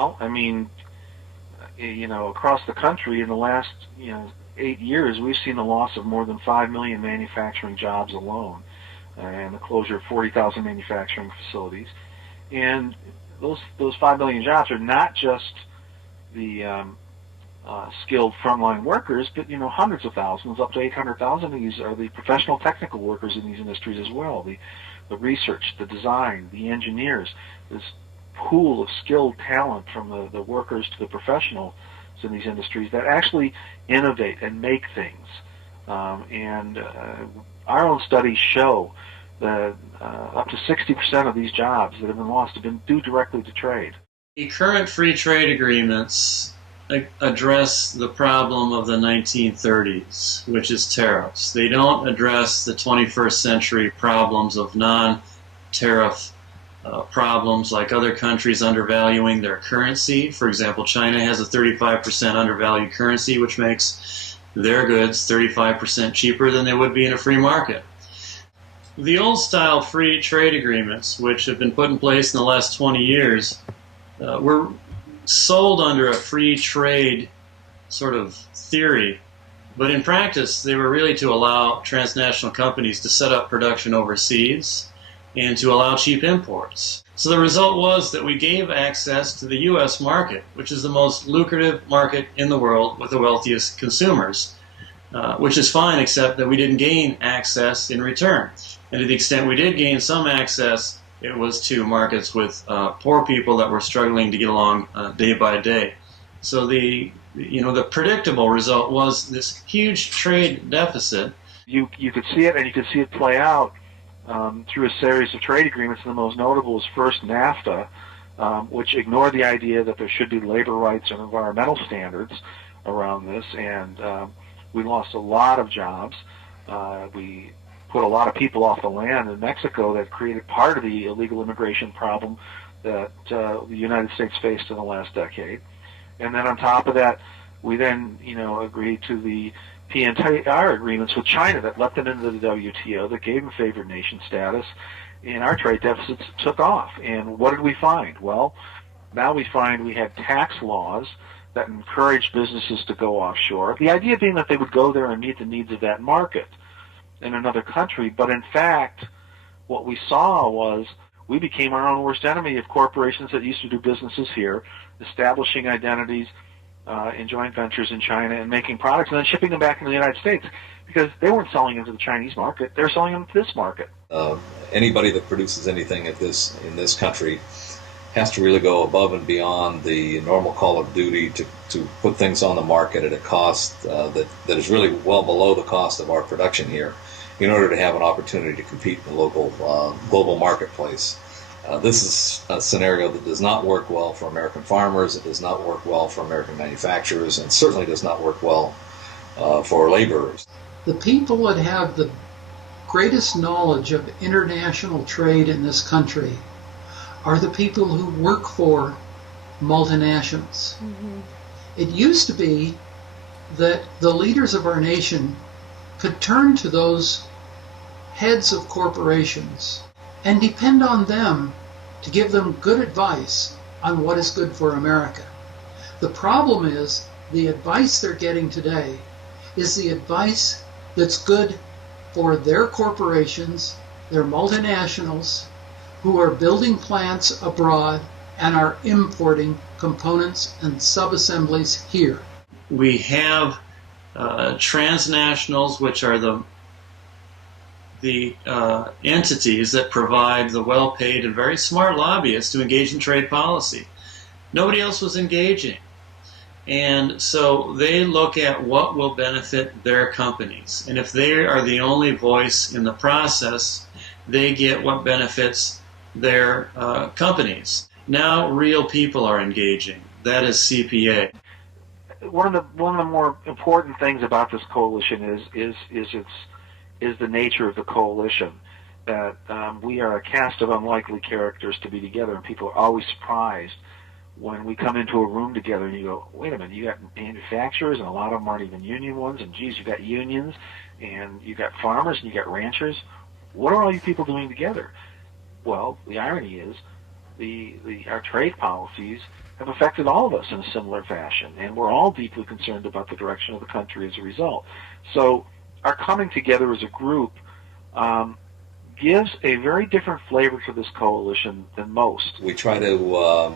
Well, I mean, across the country in the last, 8 years, we've seen the loss of more than 5 million manufacturing jobs alone, and the closure of 40,000 manufacturing facilities. And those 5 million jobs are not just the skilled frontline workers, but hundreds of thousands, up to 800,000 of these are the professional technical workers in these industries as well. The research, the design, the engineers, this pool of skilled talent from the workers to the professionals in these industries that actually innovate and make things. And our own studies show that up to 60% of these jobs that have been lost have been due directly to trade. The current free trade agreements address the problem of the 1930s, which is tariffs. They don't address the 21st century problems of non-tariff problems, like other countries undervaluing their currency. For example, China has a 35% undervalued currency, which makes their goods 35% cheaper than they would be in a free market. The old-style free trade agreements, which have been put in place in the last 20 years, were sold under a free trade sort of theory, but in practice they were really to allow transnational companies to set up production overseas and to allow cheap imports. So the result was that we gave access to the U.S. market, which is the most lucrative market in the world with the wealthiest consumers, which is fine, except that we didn't gain access in return. And to the extent we did gain some access, it was to markets with poor people that were struggling to get along day by day. So the predictable result was this huge trade deficit. You could see it, and you could see it play out through a series of trade agreements. And the most notable was first NAFTA, which ignored the idea that there should be labor rights and environmental standards around this, and we lost a lot of jobs. We put a lot of people off the land in Mexico that created part of the illegal immigration problem that the United States faced in the last decade. And then on top of that, we then, agreed to the PNR agreements with China that let them into the WTO, that gave them favored nation status, and our trade deficits took off. And what did we find? Well, now we find we had tax laws that encouraged businesses to go offshore. The idea being that they would go there and meet the needs of that market in another country, but in fact, what we saw was we became our own worst enemy of corporations that used to do businesses here, establishing identities in joint ventures in China and making products and then shipping them back into the United States, because they weren't selling into the Chinese market, they were selling them to this market. Anybody that produces anything in this country has to really go above and beyond the normal call of duty to put things on the market at a cost that is really well below the cost of our production here, in order to have an opportunity to compete in the local global marketplace. This is a scenario that does not work well for American farmers, it does not work well for American manufacturers, and certainly does not work well for laborers. The people that have the greatest knowledge of international trade in this country are the people who work for multinationals. Mm-hmm. It used to be that the leaders of our nation could turn to those heads of corporations and depend on them to give them good advice on what is good for America. The problem is the advice they're getting today is the advice that's good for their corporations, their multinationals, who are building plants abroad and are importing components and subassemblies here. We have transnationals, which are the entities that provide the well-paid and very smart lobbyists to engage in trade policy. Nobody else was engaging. And so they look at what will benefit their companies. And if they are the only voice in the process, they get what benefits their companies. Now real people are engaging. That is CPA. One of the more important things about this coalition is the nature of the coalition. That we are a cast of unlikely characters to be together, and people are always surprised when we come into a room together and you go, wait a minute, you got manufacturers and a lot of them aren't even union ones, and geez, you got unions and you got farmers and you got ranchers. What are all you people doing together? Well, the irony is our trade policies have affected all of us in a similar fashion, and we're all deeply concerned about the direction of the country as a result. So our coming together as a group gives a very different flavor to this coalition than most. We try to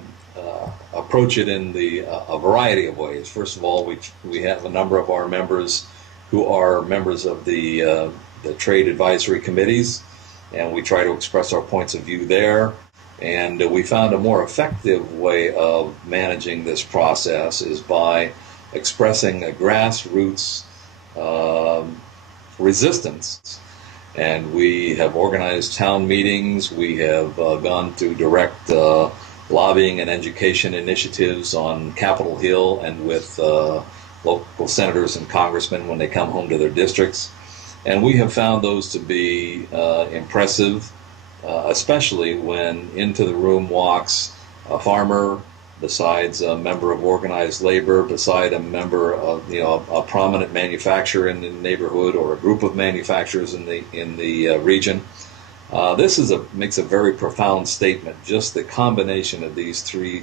approach it in a variety of ways. First of all, we have a number of our members who are members of the trade advisory committees, and we try to express our points of view there. And we found a more effective way of managing this process is by expressing a grassroots resistance. And we have organized town meetings. We have gone to direct lobbying and education initiatives on Capitol Hill and with local senators and congressmen when they come home to their districts. And we have found those to be impressive, especially when into the room walks a farmer, besides a member of organized labor, beside a member of, a prominent manufacturer in the neighborhood or a group of manufacturers in the region. This makes a very profound statement, just the combination of these three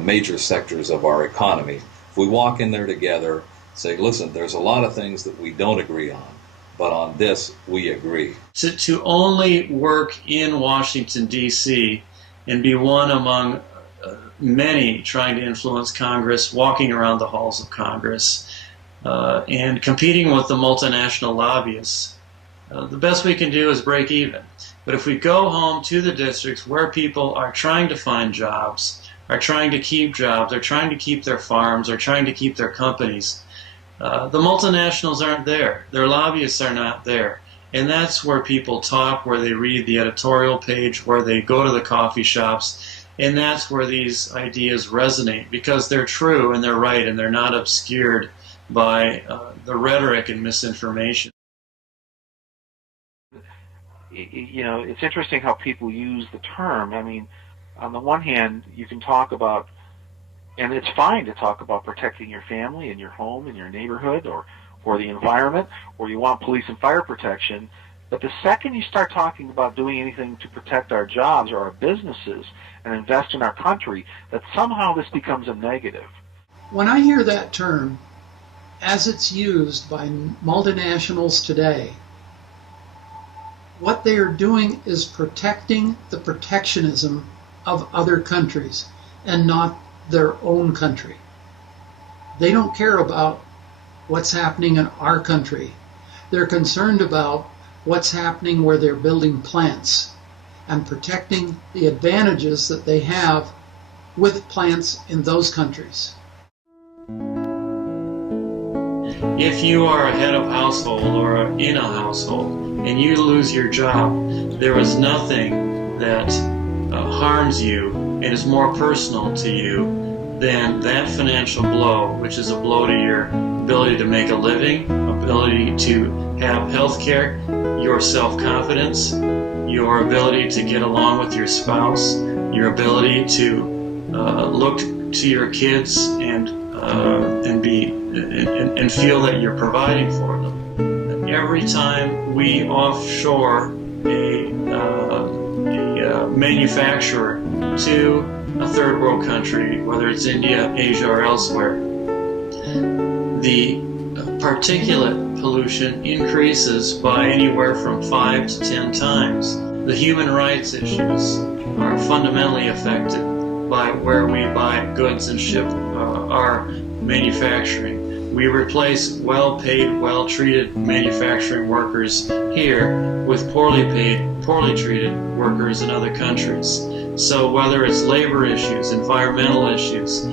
major sectors of our economy. If we walk in there together, say, listen, there's a lot of things that we don't agree on, but on this, we agree. To only work in Washington, D.C. and be one among many trying to influence Congress, walking around the halls of Congress, and competing with the multinational lobbyists, the best we can do is break even. But if we go home to the districts where people are trying to find jobs, are trying to keep jobs, are trying to keep their farms, are trying to keep their companies, the multinationals aren't there. Their lobbyists are not there. And that's where people talk, where they read the editorial page, where they go to the coffee shops, and that's where these ideas resonate, because they're true and they're right and they're not obscured by the rhetoric and misinformation. It's interesting how people use the term. I mean, on the one hand, you can talk about, and it's fine to talk about protecting your family and your home and your neighborhood or the environment, or you want police and fire protection. But the second you start talking about doing anything to protect our jobs or our businesses and invest in our country, that somehow this becomes a negative. When I hear that term, as it's used by multinationals today, what they are doing is protecting the protectionism of other countries and not their own country. They don't care about what's happening in our country. They're concerned about what's happening where they're building plants and protecting the advantages that they have with plants in those countries. If you are a head of household or in a household and you lose your job, there is nothing that harms you and is more personal to you than that financial blow, which is a blow to your ability to make a living, ability to have health care, your self-confidence, your ability to get along with your spouse, your ability to look to your kids and feel that you're providing for them. Every time we offshore a manufacturer to a third world country, whether it's India, Asia, or elsewhere, the particulate pollution increases by anywhere from 5 to 10 times. The human rights issues are fundamentally affected by where we buy goods and ship our manufacturing. We replace well-paid, well-treated manufacturing workers here with poorly paid, poorly treated workers in other countries. So whether it's labor issues, environmental issues,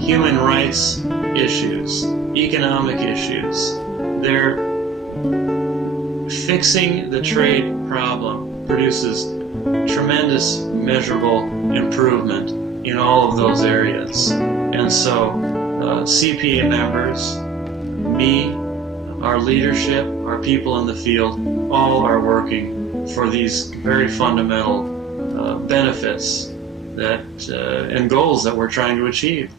human rights issues, economic issues, they're fixing the trade problem produces tremendous measurable improvement in all of those areas. And so CPA members, me, our leadership, our people in the field, all are working for these very fundamental benefits that and goals that we're trying to achieve.